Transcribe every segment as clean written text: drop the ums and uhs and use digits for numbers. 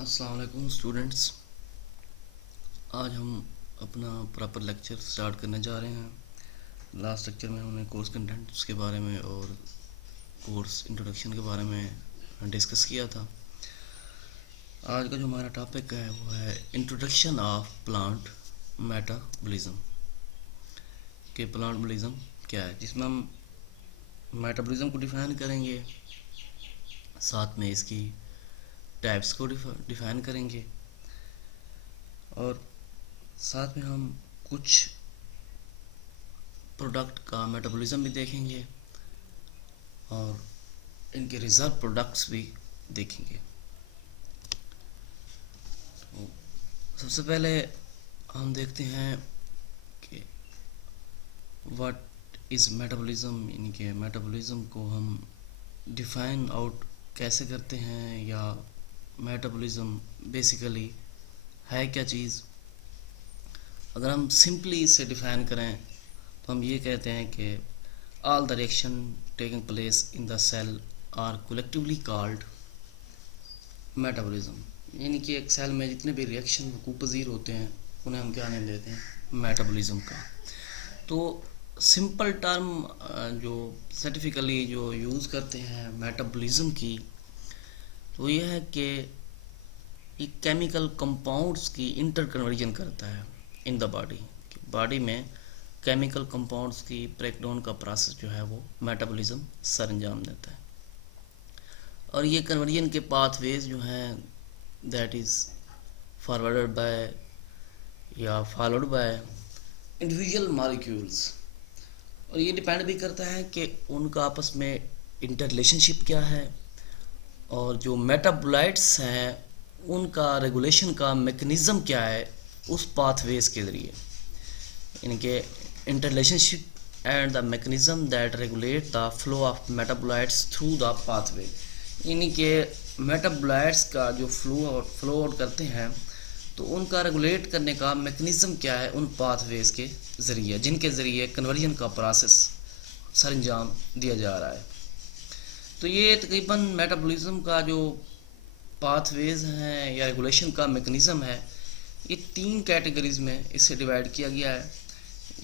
अस्सलाम वालेकुम स्टूडेंट्स। आज हम अपना प्रॉपर लेक्चर स्टार्ट करने जा रहे हैं। लास्ट लेक्चर में हमने कोर्स कंटेंट्स के बारे में और कोर्स इंट्रोडक्शन के बारे में डिस्कस किया था। आज का जो हमारा टॉपिक है वो है इंट्रोडक्शन ऑफ प्लांट मेटाबॉलिज्म। कि प्लांट मेटाबॉलिज्म क्या है, जिसमें हम मेटाबॉलिज्म को डिफाइन करेंगे, साथ में इसकी टाइप्स को डिफाइन करेंगे और साथ में हम कुछ प्रोडक्ट का मेटाबॉलिज्म भी देखेंगे और इनके रिजर्व प्रोडक्ट्स भी देखेंगे। तो सबसे पहले हम देखते हैं कि व्हाट इज़ मेटाबॉलिज्म, यानी कि मेटाबॉलिज्म को हम डिफाइन आउट कैसे करते हैं, या मेटाबॉलिज्म बेसिकली है क्या चीज़। अगर हम सिंपली इसे डिफाइन करें तो हम ये कहते हैं कि all the reaction taking place in the cell are collectively called metabolism. यानी कि एक सेल में जितने भी रिएक्शन कुपजीर होते हैं उन्हें हम क्या नाम देते हैं, मेटाबॉलिज्म का। तो सिंपल टर्म जो साइंटिफिकली जो यूज़ करते हैं मेटाबॉलिज्म की, तो यह है कि ये केमिकल कंपाउंड्स की इंटर कन्वर्जन करता है इन द बॉडी में केमिकल कंपाउंड्स की ब्रेकडाउन का प्रोसेस जो है वो मेटाबॉलिज्म सर अंजाम देता है। और ये कन्वर्जन के पाथवेज जो हैं दैट इज़ फॉरवर्डेड बाय या फॉलोड बाय इंडिविजुअल मॉलिक्यूल्स। और ये डिपेंड भी करता है कि उनका आपस में इंटर रिलेशनशिप क्या है, और जो मेटाबोलाइट्स हैं उनका रेगुलेशन का मैकेनिज़्म क्या है उस पाथवेज के ज़रिए। यानी कि inter relationship and the mechanism that regulate the flow of metabolites through the pathway. यानी कि मेटाबोलाइट्स का जो फ्लो आउट करते हैं तो उनका रेगुलेट करने का मैकेनिज़्म क्या है उन पाथवेज के ज़रिए, जिनके ज़रिए कन्वर्जन का प्रोसेस सर अंजाम दिया जा रहा है। तो ये तकरीबन मेटाबॉलिज्म का जो पाथवेज हैं या रेगुलेशन का मैकेनिज़्म है, ये 3 कैटेगरीज में इसे डिवाइड किया गया है,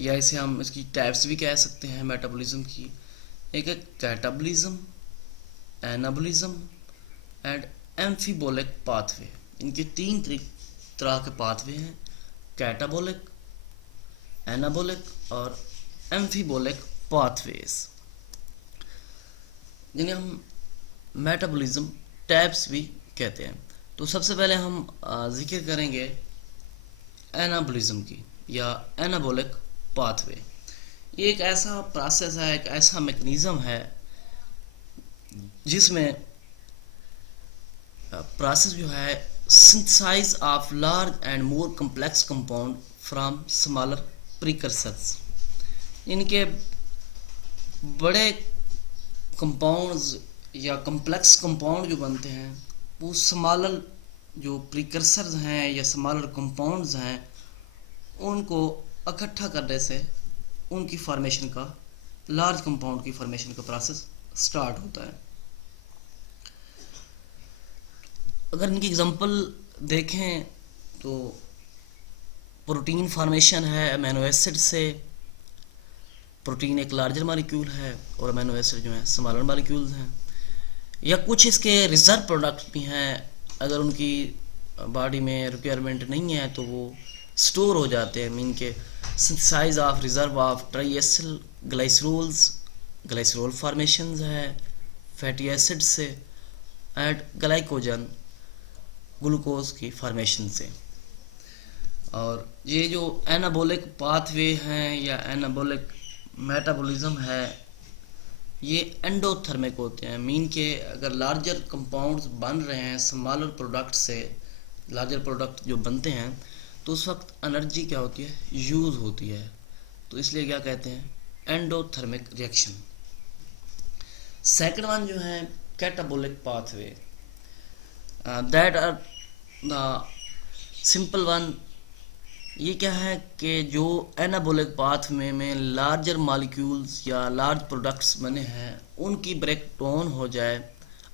या इसे हम इसकी टाइप्स भी कह सकते हैं मेटाबॉलिज्म की। एक है कैटाबॉलिज्म, एनाबॉलिज्म एंड एम्फीबोलिक पाथवे। इनके 3 तरह के पाथवे हैं, कैटाबोलिक, एनाबोलिक और एम्फीबोलिक पाथवेज, जिन्हें हम मेटाबॉलिज्म टाइप्स भी कहते हैं। तो सबसे पहले हम जिक्र करेंगे एनाबॉलिज्म की या एनाबोलिक पाथवे। ये एक ऐसा प्रोसेस है, एक ऐसा मैकेनिज़्म है जिसमें प्रोसेस जो है synthesize of large and more complex compound from smaller precursors. इनके बड़े कंपाउंड्स या कम्प्लेक्स कंपाउंड जो बनते हैं वो स्मॉलर जो प्रीकर्सर्स हैं या स्मॉलर कंपाउंड्स हैं उनको इकट्ठा करने से उनकी फॉर्मेशन का, लार्ज कंपाउंड की फॉर्मेशन का प्रोसेस स्टार्ट होता है। अगर इनकी एग्जांपल देखें तो प्रोटीन फॉर्मेशन है अमीनो एसिड से। प्रोटीन एक लार्जर मॉलिक्यूल है और अमीनो एसिड जो है स्मॉलर मॉलिक्यूल्स हैं। या कुछ इसके रिजर्व प्रोडक्ट भी हैं, अगर उनकी बॉडी में रिक्वायरमेंट नहीं है तो वो स्टोर हो जाते हैं। मीन के synthesize of reserve of triacyl glycerols, glycerol formations है फैटी एसिड से, एंड ग्लाइकोजन ग्लूकोज की फॉर्मेशन से। और ये जो एनाबोलिक पाथवे हैं या एनाबोलिक मेटाबॉलिज्म है, ये एंडोथर्मिक होते हैं। मीन के अगर लार्जर कंपाउंड्स बन रहे हैं स्मॉलर प्रोडक्ट से, लार्जर प्रोडक्ट जो बनते हैं तो उस वक्त एनर्जी क्या होती है, यूज़ होती है। तो इसलिए क्या कहते हैं, एंडोथर्मिक रिएक्शन। सेकंड वन जो है catabolic pathway, that are the simple one. ये क्या है कि जो एनाबोलिक पाथवे में लार्जर मॉलिक्यूल्स या लार्ज प्रोडक्ट्स बने हैं उनकी ब्रेक डाउन हो जाए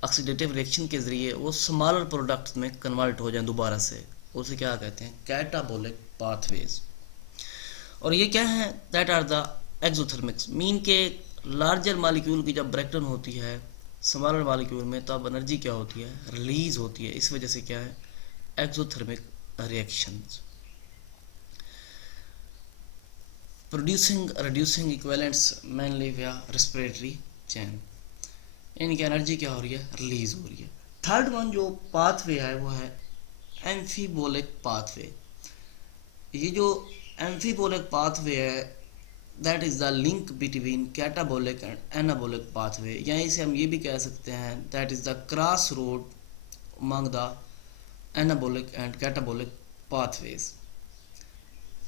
ऑक्सीडेटिव रिएक्शन के ज़रिए वो स्मॉलर प्रोडक्ट्स में कन्वर्ट हो जाएं दोबारा से, उसे क्या कहते हैं, कैटाबोलिक पाथवेज। और ये क्या है, दैट आर द एक्सोथर्मिक्स, मीन के लार्जर मालिक्यूल की जब ब्रेकडाउन होती है स्मॉलर मालिक्यूल में, तब एनर्जी क्या होती है, रिलीज होती है। इस वजह से क्या है, exothermic reactions. Producing reducing equivalents mainly विया रेस्पिरेटरी चैन, इनकी एनर्जी क्या हो रही है, रिलीज हो रही है। थर्ड वन जो पाथवे है वो है एम्फीबोलिक पाथवे। ये जो एम्फीबोलिक पाथवे है, that is the link between catabolic and anabolic pathway, या इसे हम ये भी कह सकते हैं that is the cross road among the anabolic and catabolic pathways.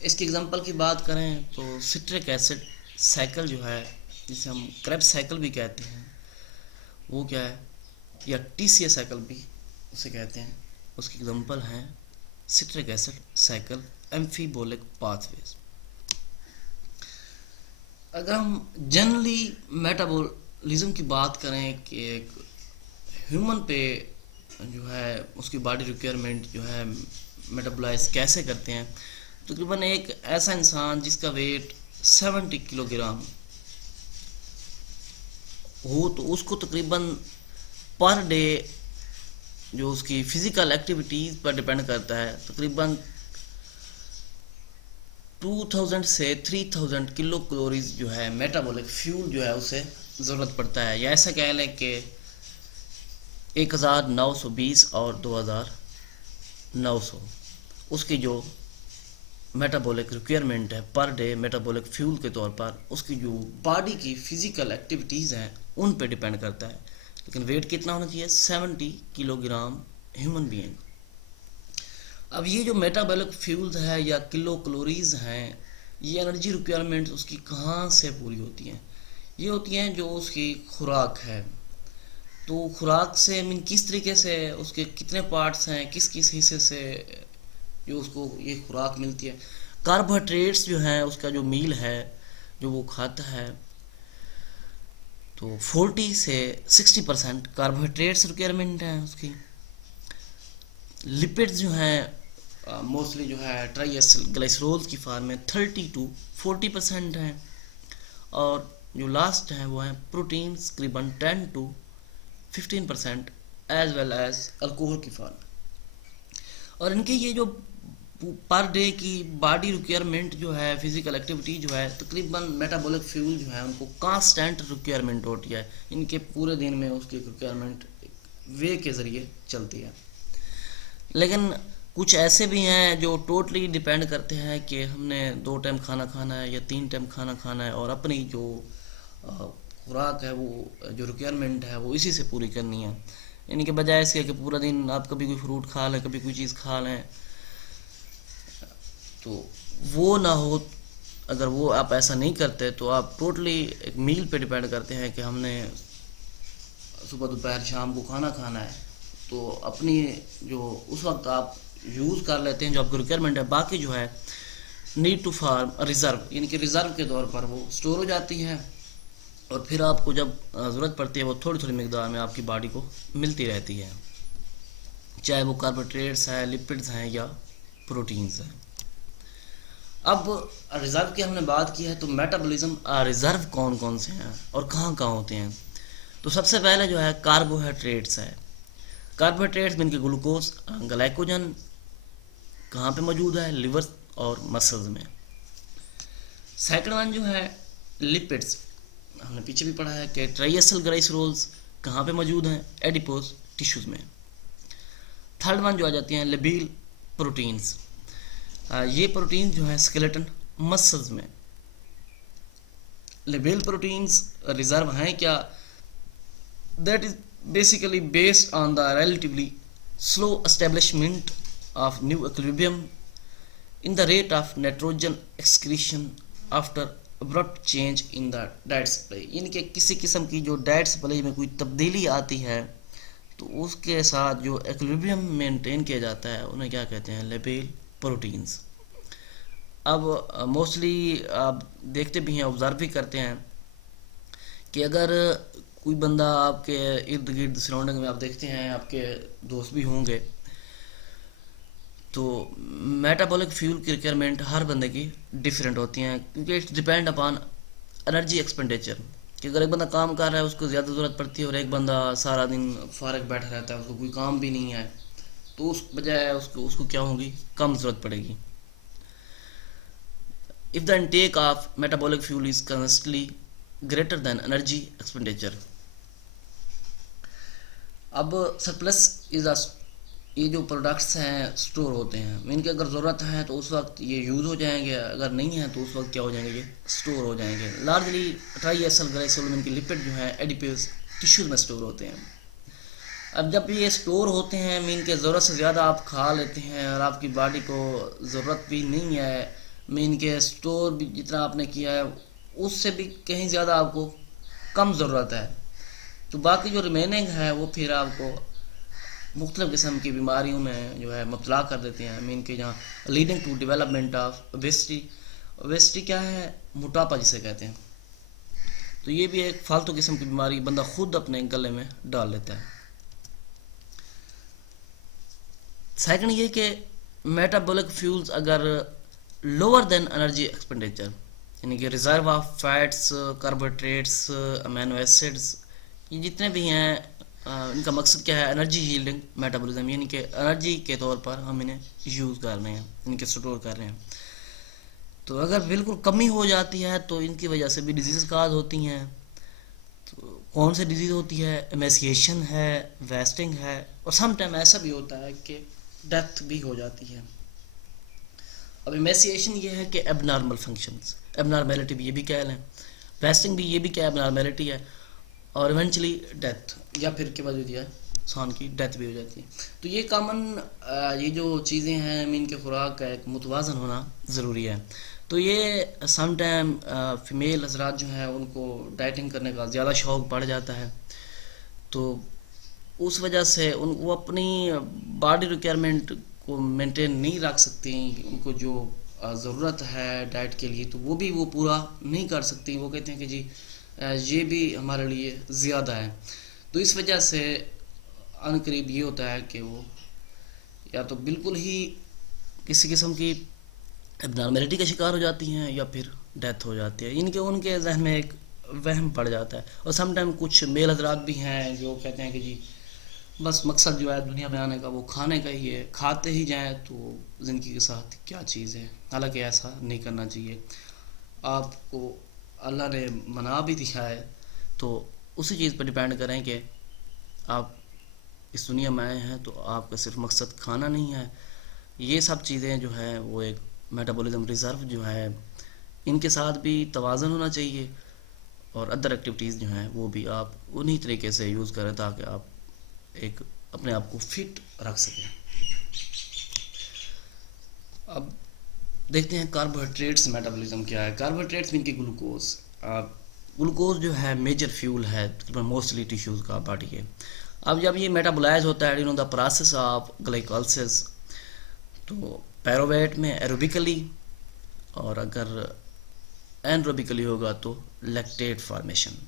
इसकी एग्जांपल की बात करें तो सिट्रिक एसिड साइकिल जो है, जिसे हम क्रेब्स साइकिल भी कहते हैं, वो क्या है, या टीसीए साइकिल भी उसे कहते हैं, उसकी एग्जांपल हैं सिट्रिक एसिड साइकिल, एम्फीबोलिक पाथवेज। अगर हम जनरली मेटाबॉलिज्म की बात करें कि एक ह्यूमन पे जो है उसकी बॉडी रिक्वायरमेंट जो है मेटाबोलाइज कैसे करते हैं, तो तकरीबन एक ऐसा इंसान जिसका वेट 70 किलोग्राम हो, तो उसको तकरीबन पर डे जो उसकी फिजिकल एक्टिविटीज़ पर डिपेंड करता है, तकरीबन 2000 से 3000 किलो कैलोरीज जो है मेटाबॉलिक फ्यूल जो है उसे ज़रूरत पड़ता है। या ऐसा कह लें कि 1920 और 2900 उसकी जो मेटाबॉलिक रिक्वायरमेंट है पर डे मेटाबॉलिक फ्यूल के तौर पर, उसकी जो बॉडी की फिजिकल एक्टिविटीज़ हैं उन पे डिपेंड करता है। लेकिन वेट कितना होना चाहिए, 70 किलोग्राम ह्यूमन बीइंग। अब ये जो मेटाबॉलिक फ्यूल्स है या किलो कैलोरीज हैं, ये एनर्जी रिक्वायरमेंट्स उसकी कहाँ से पूरी होती हैं, ये होती हैं जो उसकी खुराक है। तो खुराक से मीन किस तरीके से, उसके कितने पार्ट्स हैं, किस किस हिस्से से जो उसको ये खुराक मिलती है। कार्बोहाइड्रेट्स जो हैं, उसका जो मील है जो वो खाता है, तो 40 से 60% कार्बोहाइड्रेट्स रिक्वायरमेंट है उसकी। लिपिड्स जो हैं मोस्टली जो है ट्राइग्लिसरोल्स की फॉर्म में 30 to 40% हैं, और जो लास्ट हैं वो हैं प्रोटीन्स तकरीबन 10 to 15% as well as alcohol की फॉर्म। और इनके ये जो पर डे की बॉडी रिक्वायरमेंट जो है, फिजिकल एक्टिविटी जो है, तकरीबन मेटाबॉलिक फ्यूल जो है उनको कांस्टेंट रिक्वायरमेंट होती है। इनके पूरे दिन में उसकी रिक्वायरमेंट वे के ज़रिए चलती है। लेकिन कुछ ऐसे भी हैं जो टोटली डिपेंड करते हैं कि हमने 2 टाइम खाना खाना है या 3 टाइम खाना खाना है, और अपनी जो खुराक है वो जो रिक्वायरमेंट है वो इसी से पूरी करनी है। इनके बजाय इसके कि पूरा दिन आप कभी कोई फ्रूट खा लें, कभी कोई चीज़ खा लें, तो वो ना हो। अगर वो आप ऐसा नहीं करते तो आप टोटली एक मील पे डिपेंड करते हैं कि हमने सुबह दोपहर शाम को खाना खाना है, तो अपनी जो उस वक्त आप यूज़ कर लेते हैं जो आपकी रिक्वायरमेंट है। बाकी जो है नीड टू फार्म रिज़र्व, यानी कि रिज़र्व के तौर पर वो स्टोर हो जाती है, और फिर आपको जब ज़रूरत पड़ती है वो थोड़ी थोड़ी मिकदार में आपकी बॉडी को मिलती रहती है, चाहे वो कार्बोहाइड्रेट्स हैं, लिपिड्स हैं या प्रोटीन्स हैं। अब रिज़र्व की हमने बात की है, तो मेटाबॉलिज्म रिज़र्व कौन कौन से हैं और कहाँ कहाँ होते हैं। तो सबसे पहले जो है कार्बोहाइड्रेट्स है। कार्बोहाइड्रेट्स मीन के ग्लूकोज, ग्लाइकोजन कहाँ पे मौजूद है, लिवर और मसल्स में। सेकंड वन जो है लिपिड्स, हमने पीछे भी पढ़ा है कि ट्राइएसिलग्लाइसरोल्स कहाँ पे मौजूद हैं, एडिपोज टिश्यूज़ में। थर्ड वन जो आ जाती हैं लेबील प्रोटीन्स, ये प्रोटीन जो है स्केलेटन मसल्स में। लेबेल प्रोटीन्स रिजर्व हैं क्या, that is basically based on the relatively slow establishment of new equilibrium in the rate of nitrogen excretion after abrupt change in the diet supply। यानी कि किसी किस्म की जो डाइट सप्लाई में कोई तब्दीली आती है तो उसके साथ जो इक्विलिब्रियम मेंटेन किया जाता है उन्हें क्या कहते हैं, लेबेल प्रोटीन्स। अब मोस्टली आप देखते भी हैं, ऑब्जर्व भी करते हैं कि अगर कोई बंदा आपके इर्द गिर्द सराउंडिंग में आप देखते हैं, आपके दोस्त भी होंगे, तो मेटाबॉलिक फ्यूल की रिक्वायरमेंट हर बंदे की डिफरेंट होती हैं, क्योंकि it's depend upon energy expenditure. कि अगर एक बंदा काम कर रहा है उसको ज़्यादा ज़रूरत पड़ती है, और एक बंदा सारा दिन फारग बैठा रहता है, उसको कोई काम भी नहीं है, तो उस बजाय उसको उसको क्या होगी, कम ज़रूरत पड़ेगी। If the intake of metabolic fuel is constantly greater than energy expenditure. अब सरप्लस इज ये जो प्रोडक्ट्स हैं स्टोर होते हैं, इनकी अगर ज़रूरत है तो उस वक्त ये यूज़ हो जाएंगे, अगर नहीं है तो उस वक्त क्या हो जाएंगे, ये स्टोर हो जाएंगे। लार्जली ट्राईएसल ग्लाइकोलिन के लिपिड जो है एडिपेज टिश्यूज में स्टोर होते हैं। अब जब ये स्टोर होते हैं, मीन के ज़रूरत से ज़्यादा आप खा लेते हैं और आपकी बॉडी को ज़रूरत भी नहीं है, मीन के स्टोर भी जितना आपने किया है उससे भी कहीं ज़्यादा आपको कम ज़रूरत है, तो बाकी जो रिमेनिंग है वो फिर आपको मुख्तलिफ़ किस्म की बीमारियों में जो है मुब्तला कर देते हैं। मीन के जहाँ leading to development of obesity. Obesity क्या है, मोटापा जिसे कहते हैं। तो ये भी एक फालतू किस्म की बीमारी बंदा खुद अपने गले में डाल लेता है। सेकंड ये कि मेटाबॉलिक फ्यूल्स अगर लोअर देन एनर्जी एक्सपेंडिचर, यानी कि reserve of fats, carbohydrates, amino acids, ये जितने भी हैं इनका मकसद क्या है, एनर्जी यील्डिंग मेटाबॉलिज्म, यानी कि एनर्जी के तौर पर हम इन्हें यूज़ कर रहे हैं, इनके स्टोर कर रहे हैं। तो अगर बिल्कुल कमी हो जाती है तो इनकी वजह से भी डिजीज़ काज होती हैं। तो कौन सी डिजीज़ होती है, एमेसिएशन है, वेस्टिंग है, और सम टाइम ऐसा भी होता है कि डेथ भी हो जाती है। अब एमेसिएशन ये है कि एबनॉर्मल फंक्शंस, एबनॉर्मेलिटी भी ये भी कह लें, वेस्टिंग भी ये भी क्या एबनॉर्मेलिटी है, और इवेंचुअली डेथ, या फिर के बाद दिया इंसान की डेथ भी हो जाती है। तो ये कॉमन ये जो चीज़ें हैं, मीन के खुराक का एक मुतवाज़न होना ज़रूरी है। तो ये सम टाइम फ़ीमेल हजरात जो हैं उनको डाइटिंग करने का ज़्यादा शौक़ पड़ जाता है, तो उस वजह से वो अपनी बॉडी रिक्वायरमेंट को मेंटेन नहीं रख सकती, उनको जो ज़रूरत है डाइट के लिए तो वो भी वो पूरा नहीं कर सकती। वो कहते हैं कि जी ये भी हमारे लिए ज़्यादा है। तो इस वजह से अनकरीब ये होता है कि वो या तो बिल्कुल ही किसी किस्म की एबनॉर्मेलिटी का शिकार हो जाती हैं, या फिर डेथ हो जाती है। इनके उनके जहन में एक वहम पड़ जाता है। और समटाइम कुछ मेल हजरात भी हैं जो कहते हैं कि जी बस मकसद जो है दुनिया में आने का वो खाने का ही है, खाते ही जाएं तो ज़िंदगी के साथ क्या चीज़ है। हालांकि ऐसा नहीं करना चाहिए। आपको अल्लाह ने मना भी दिया है, तो उसी चीज़ पर डिपेंड करें कि आप इस दुनिया में आए हैं तो आपका सिर्फ मकसद खाना नहीं है। ये सब चीज़ें जो है वो एक मेटाबॉलिज्म रिज़र्व जो है इनके साथ भी तवाज़न होना चाहिए, और अदर एक्टिविटीज़ जो हैं वो भी आप उन्हीं तरीके से यूज़ करें ताकि आप एक अपने आप को फिट रख सकें। अब देखते हैं कार्बोहाइड्रेट्स मेटाबॉलिज्म क्या है। कार्बोहाइड्रेट्स मीन की ग्लूकोज। ग्लूकोज जो है मेजर फ्यूल है मोस्टली टिश्यूज़ का बॉडी के। अब जब ये मेटाबोलाइज होता है in the process of glycolysis, तो पैरोवेट में एरोबिकली, और अगर एनरोबिकली होगा तो लैक्टेट फॉर्मेशन,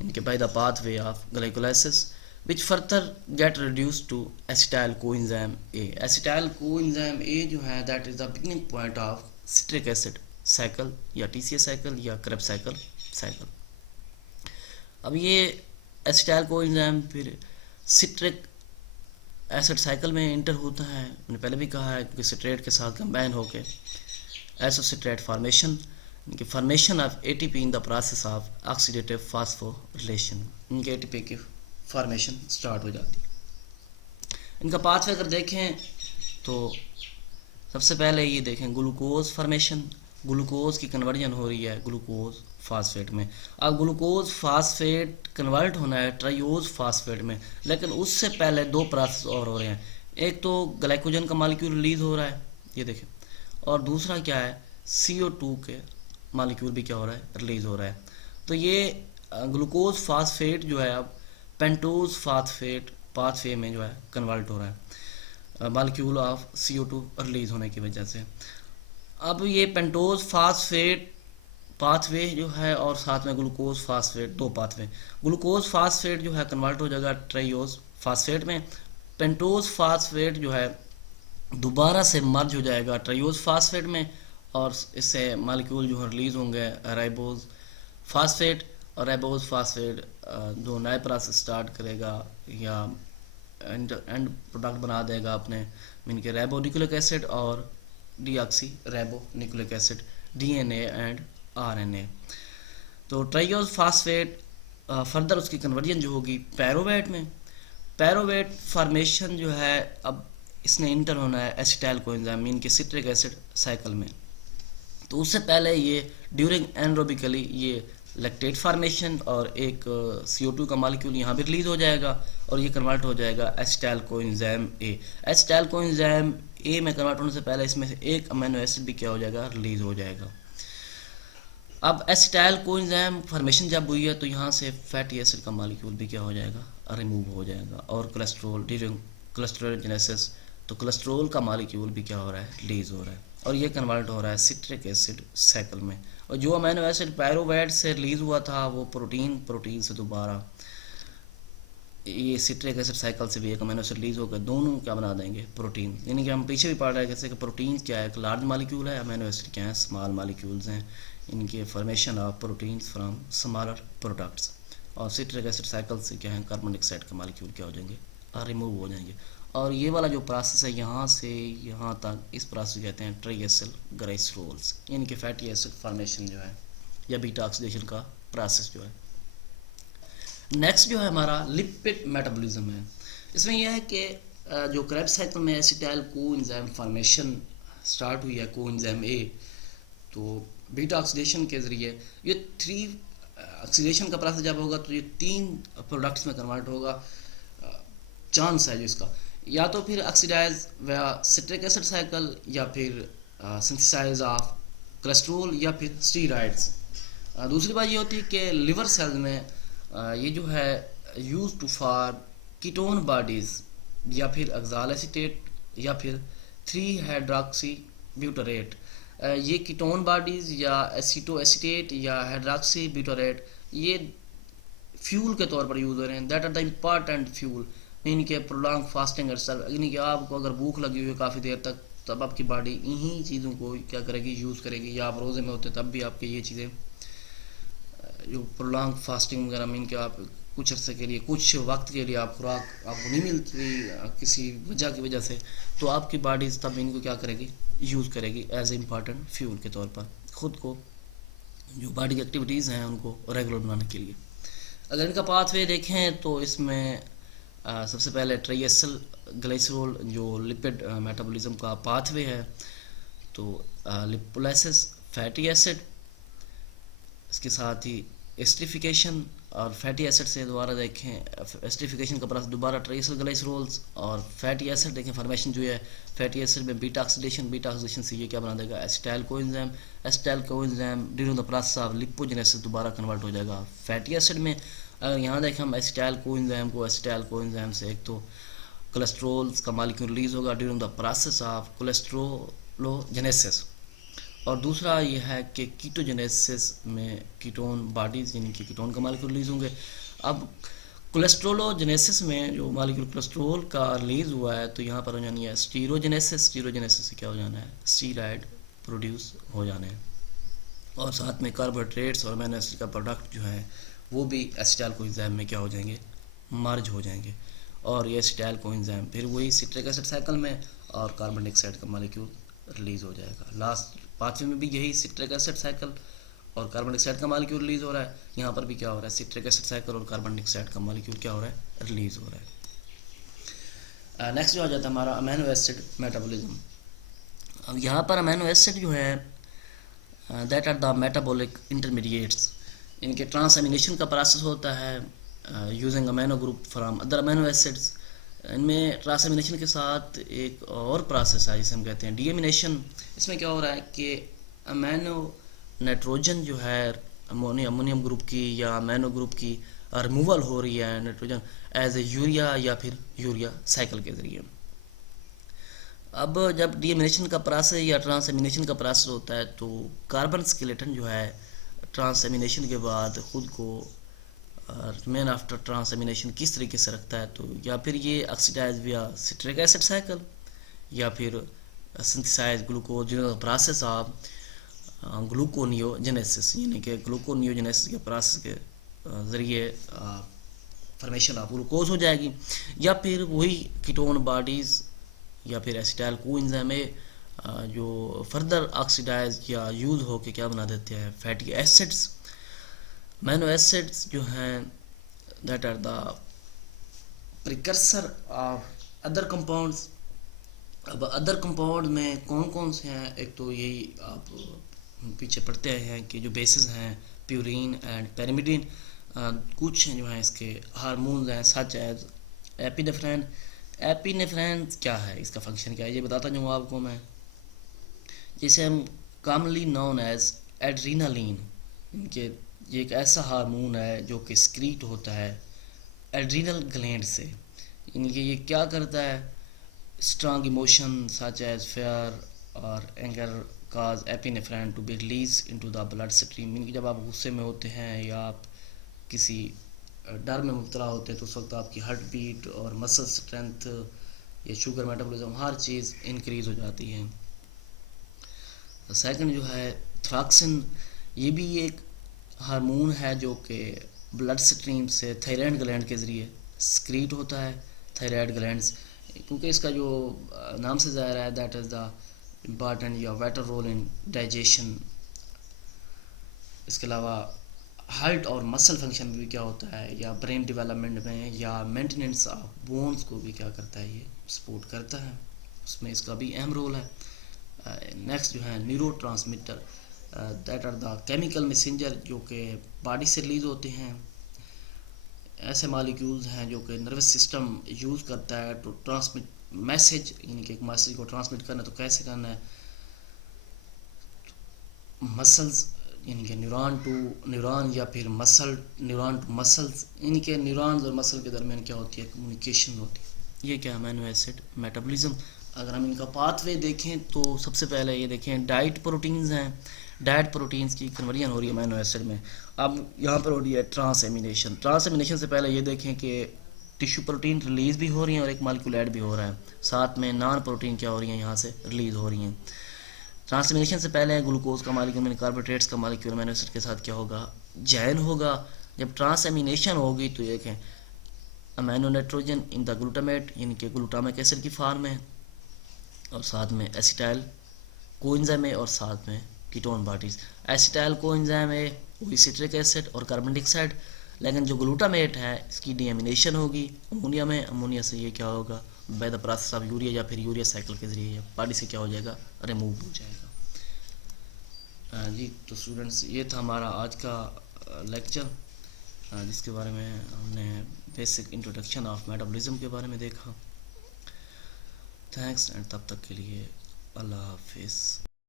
इनके by the pathway of glycolysis which further get reduced to acetyl coenzyme A. acetyl coenzyme A जो है that is the beginning point of citric acid cycle या TCA cycle या Krebs cycle। अब ये acetyl coenzyme फिर citric acid cycle में inter होता है। मैंने पहले भी कहा है कि सिट्रेट के साथ कंबाइन होकर एसोसिट्रेट फॉर्मेशन, इनके formation of ATP in the process of oxidative phosphorylation, इनके ATP की फॉर्मेशन स्टार्ट हो जाती है। इनका पाथवे अगर देखें तो सबसे पहले ये देखें ग्लूकोज फॉर्मेशन, ग्लूकोज की कन्वर्जन हो रही है ग्लूकोज फास्फेट में। अब ग्लूकोज फास्फेट कन्वर्ट होना है ट्राइयोज फास्फेट में, लेकिन उससे पहले दो प्रोसेस और हो रहे हैं। एक तो ग्लाइकोजन का मॉलिक्यूल रिलीज हो रहा है, ये देखें, और दूसरा क्या है CO2 के मॉलिक्यूल भी क्या हो रहा है, रिलीज हो रहा है। तो ये ग्लूकोज फास्फेट जो है अब पेंटोज फास्फेट पाथवे में जो है कन्वर्ट हो रहा है मॉलिक्यूल ऑफ CO2 रिलीज होने की वजह से। अब ये पेंटोज फास्फेट पाथवे जो है और साथ में ग्लूकोज फास्फेट, दो पाथवे। ग्लूकोज फास्फेट जो है कन्वर्ट हो जाएगा ट्राइयोज फास्फेट में। पेंटोज फास्फेट जो है दोबारा से मर्ज हो जाएगा ट्राइयोज फास्फेट में, और इससे मालिक्यूल जो है रिलीज होंगे राइबोज फास्फेट। और राइबोज फास्फेट जो नए प्रोसेस स्टार्ट करेगा या एंड प्रोडक्ट बना देगा अपने, मीन के राइबो न्यूक्लिक एसिड और deoxy ribo nucleic acid, DNA and RNA. तो ट्राइयोज फास्फेट फर्दर उसकी कन्वर्जन जो होगी पैरोवेट में। पैरोवेट फॉर्मेशन जो है अब इसने इंटर होना है एसिटाइल कोएंजाइम मीन के सिट्रिक एसिड साइकिल में। तो उससे पहले ये ड्यूरिंग एनरोबिकली ये लैक्टेट फार्मेशन और एक CO2 का मॉलिक्यूल यहाँ भी रिलीज हो जाएगा और ये कन्वर्ट हो जाएगा acetyl coenzyme A. Acetyl coenzyme A में कन्वर्ट होने से पहले इसमें से एक अमीनो एसिड भी क्या हो जाएगा, रिलीज हो जाएगा। अब एसिटाइल कोएंजाइम फॉर्मेशन जब हुई है तो यहाँ से फैटी एसिड का मॉलिक्यूल भी क्या हो जाएगा, रिमूव हो जाएगा। और कोलेस्ट्रॉल ड्यूरिंग कोलेस्ट्रोजेनेसिस तो कोलेस्ट्रॉल का मॉलिक्यूल भी क्या हो रहा है, रिलीज हो रहा है और ये कन्वर्ट हो रहा है सिट्रिक एसिड साइकिल में। और जो अमीनो एसिड पायरोवेट से रिलीज हुआ था वो प्रोटीन से दोबारा ये सिट्रिक एसिड साइकिल से भी एक अमीनो एसिड रिलीज होकर दोनों क्या बना देंगे, प्रोटीन। यानी कि हम पीछे भी पढ़ रहे हैं जैसे कि प्रोटीन क्या है, एक लार्ज मॉलिक्यूल है, अमीनो एसिड क्या है, स्मॉल मॉलिक्यूल्स हैं। इनके formation of proteins from smaller products. और सिट्रिक एसिड साइकिल से क्या है, कार्बन डाइऑक्साइड का मॉलिक्यूल क्या हो जाएंगे, रिमूव हो जाएंगे। और ये वाला जो प्रोसेस है यहाँ से यहाँ तक, इस प्रोसेस कहते हैं ट्राइएसिल ग्लाइसरोल्स, यानी कि फैटी एसिड फॉर्मेशन जो है या बीटा ऑक्सीडेशन का प्रोसेस जो है। नेक्स्ट जो है हमारा लिपिड मेटाबॉलिज्म है। इसमें यह है कि जो क्रेब्स साइकिल में एसिटाइल कोएंजाइम फॉर्मेशन स्टार्ट हुई है कोएंजाइम ए, तो बीटा ऑक्सीडेशन के ज़रिए ये 3 ऑक्सीडेशन का प्रोसेस जब होगा तो ये 3 प्रोडक्ट्स में कन्वर्ट होगा। चांस है जो इसका या तो फिर ऑक्सीडाइज व सिट्रिक एसिड साइकिल या फिर सिंथेसाइज ऑफ कोलेस्ट्रॉल या फिर स्टीरॉइड्स। दूसरी बात ये होती है कि लिवर सेल्स में ये जो है use to for ketone bodies या फिर ऑक्साल एसीटेट या फिर 3 हाइड्रोक्सी ब्यूटारेट। ये कीटोन बॉडीज़ या एसीटो एसीटेट या हाइड्रोक्सी ब्यूटारेट ये फ्यूल के तौर पर यूज़ हो रहे हैं। That are the important fuel इनके प्रोलॉन्ग फास्टिंग यानी कि आपको अगर भूख लगी हुई है काफ़ी देर तक तब आपकी बॉडी इन्हीं चीज़ों को क्या करेगी, यूज़ करेगी। या आप रोज़े में होते तब भी आपके ये चीज़ें जो प्रोलॉन्ग फास्टिंग वगैरह मीन के आप कुछ अर्से के लिए कुछ वक्त के लिए आप खुराक आपको नहीं मिलती किसी वजह की वजह से, तो आपकी बॉडी तब इनको क्या करेगी, यूज़ करेगी एज ए इम्पॉर्टेंट फ्यूल के तौर पर ख़ुद को जो बॉडी की एक्टिविटीज़ हैं उनको रेगुलर बनाने के लिए। अगर इनका पाथवे देखें तो इसमें सबसे पहले ट्राइएसिल ग्लाइसरोल जो लिपिड मेटाबॉलिज्म का पाथवे है, तो लिपोलाइसिस फैटी एसिड, इसके साथ ही एस्टरिफिकेशन और फैटी एसिड से दोबारा देखें एस्टरिफिकेशन का प्रोसेस दोबारा ट्राइएसिल ग्लाइसरोल्स और फैटी एसिड देखें फॉर्मेशन जो है फैटी एसिड में बीटा ऑक्सीडेशन से ये क्या बना देगा, acetyl coenzyme. Acetyl coenzyme during the process of lipogenesis दोबारा कन्वर्ट हो जाएगा फैटी एसिड में। अगर यहाँ देखें हम एसिटाइल कोएंजाइम से एक तो कोलेस्ट्रॉल्स का मॉलिक्यूल रिलीज होगा ड्यूरिंग द प्रोसेस ऑफ कोलेस्ट्रोलोजेनेसिस, और दूसरा ये है कि कीटोजेनेसिस में कीटोन बॉडीज़ यानी कि कीटोन का मॉलिक्यूल रिलीज होंगे। अब कोलेस्ट्रोलोजेनेसिस में जो मॉलिक्यूल कोलेस्ट्रोल का रिलीज हुआ है तो यहाँ पर हो जानी है स्टीरोजेनेसिस से क्या हो जाना है, स्टीरॉइड प्रोड्यूस हो जाने हैं। और साथ में कार्बोहाइड्रेट्स और अमीनो एसिड का प्रोडक्ट जो है वो भी एसिटाइल कोएंजाइम में क्या हो जाएंगे, मर्ज हो जाएंगे। और ये एसिटाइल कोएंजाइम फिर वही सिट्रिक एसिड साइकिल में और कार्बन डाइऑक्साइड का मॉलिक्यूल रिलीज हो जाएगा। लास्ट पाँचवें में भी यही सिट्रिक एसिड साइकिल और कार्बन डाइऑक्साइड का मॉलिक्यूल रिलीज हो रहा है। यहाँ पर भी क्या हो रहा है, सिट्रिक एसिड साइकिल और कार्बन डाइऑक्साइड का मॉलिक्यूल क्या हो रहा है, रिलीज हो रहा है। नेक्स्ट जो आ जाता है हमारा अमीनो एसिड मेटाबॉलिज्म। अब यहाँ पर अमीनो एसिड जो है that are the metabolic intermediates, इनके ट्रांसएमिनेशन का प्रोसेस होता है using amino group from other amino acids. इनमें ट्रांसएमिनेशन के साथ एक और प्रोसेस है जिसे हम कहते हैं डीएमिनेशन। इसमें क्या हो रहा है कि अमीनो नाइट्रोजन जो है अमोनियम ग्रुप की या अमीनो ग्रुप की रिमूवल हो रही है नाइट्रोजन एज ए यूरिया या फिर यूरिया साइकिल के ज़रिए। अब जब डीएमिनेशन का प्रोसेस या ट्रांसएमिनेशन का प्रोसेस होता है तो कार्बन स्केलेटन जो है ट्रांसएमिनेशन के बाद ख़ुद को रिमेन आफ्टर ट्रांसएमिनेशन किस तरीके से रखता है, तो या फिर ये ऑक्सीडाइज विया सिट्रिक एसिड साइकिल या फिर synthesize glucose process of gluconeogenesis, यानी कि ग्लूकोनियोजेनेसिस के प्रोसेस के ज़रिए फॉर्मेशन ऑफ ग्लूकोज हो जाएगी, या फिर वही कीटोन बॉडीज़ या फिर एसिटाइल कोएंजाइम में जो फर्दर ऑक्सीडाइज या यूज़ हो के क्या बना देते हैं फैटी एसिड्स, अमीनो एसिड्स जो हैं that are the precursor of other compounds. अब अदर कंपाउंड में कौन कौन से हैं, एक तो यही आप पीछे पढ़ते हैं कि जो बेसिस हैं प्यूरिन एंड पेरिमिडिन, कुछ जो हैं इसके हार्मोन्स हैं सच एज एपिनेफ्रिन। एपिनेफ्रिन क्या है, इसका फंक्शन क्या है, ये बताता जाऊँ आपको मैं। जिसे हम कॉमनली नोन एज एड्रीनालिन, इनके ये एक ऐसा हार्मोन है जो कि स्क्रीट होता है एड्रीनल ग्लैंड से। इनके ये क्या करता है, strong emotion such as fear और anger cause epinephrine to be release into the blood stream. इनकी जब आप गुस्से में होते हैं या आप किसी डर में मुब्तला होते हैं तो उस वक्त आपकी हार्ट बीट और मसल स्ट्रेंथ या शुगर मेटाबॉलिज्म हर चीज़ इंक्रीज़ हो जाती है। सेकंड जो है थ्राक्सिन, ये भी एक हार्मोन है जो कि ब्लड स्ट्रीम से थायराइड ग्लैंड के ज़रिए स्क्रीट होता है। थायराइड ग्लैंड्स, क्योंकि इसका जो नाम से ज़ाहिर है दैट इज़ द इम्पॉर्टेंट या वाइटल रोल इन डाइजेशन। इसके अलावा हार्ट और मसल फंक्शन में भी क्या होता है, या ब्रेन डेवलपमेंट में या मेंटेनेंस ऑफ बोन्स को भी क्या करता है, ये सपोर्ट करता है, उसमें इसका भी अहम रोल है। नेक्स्ट जो है neuro transmitter, that are the chemical messenger जो कि बॉडी से रिलीज होते हैं। ऐसे मॉलिक्यूल्स हैं जो कि नर्वस सिस्टम यूज़ करता है टू ट्रांसमिट मैसेज, यानी कि एक मैसेज को ट्रांसमिट करना तो कैसे करना है। मसल्स यानी कि न्यूरॉन टू न्यूरॉन या फिर मसल न्यूरॉन टू मसल्स, यानी कि न्यूरॉन्स और मसल के दरमियान क्या होती है, कम्युनिकेशन होती है। ये क्या अमीनो एसिड मेटाबॉलिज्म। अगर हम इनका पाथवे देखें तो सबसे पहले ये देखें डाइट प्रोटीन्स हैं, डाइट प्रोटीन्स की कन्वर्जन हो रही है अमीनो एसिड में। अब यहाँ पर हो रही है ट्रांसएमिनेशन। ट्रांसएमिनेशन से पहले ये देखें कि टिश्यू प्रोटीन रिलीज़ भी हो रही हैं और एक मालिक्यूल ऐड भी हो रहा है, साथ में नॉन प्रोटीन क्या हो रही हैं यहाँ से रिलीज़ हो रही हैं। ट्रांसमिनेशन से पहले ग्लूकोज का मालिक्यूल कार्बोहाइड्रेट्स का मालिक्यूल अमीनो एसिड के साथ क्या होगा, जॉइन होगा। जब ट्रांसएमिनेशन होगी तो ये देखें amino nitrogen in the glutamate, यानी कि ग्लूटामिक एसिड की फार्म में, और साथ में एसिटाइल कोएंजाइम है और साथ में कीटोन बॉडीज़। एसिटाइल कोएंजाइम है वही सिट्रिक एसिड और कार्बन डाइऑक्साइड, लेकिन जो ग्लूटामेट है इसकी डीएमिनेशन होगी अमोनिया में। अमोनिया से ये क्या होगा by the process of urea या फिर यूरिया साइकिल के ज़रिए बॉडी से क्या हो जाएगा, रिमूव हो जाएगा। जी तो स्टूडेंट्स, ये था हमारा आज का लेक्चर जिसके बारे में हमने बेसिक इंट्रोडक्शन ऑफ मेटाबॉलिज्म के बारे में देखा। थैंक्स एंड तब तक के लिए अल्लाह हाफिज़।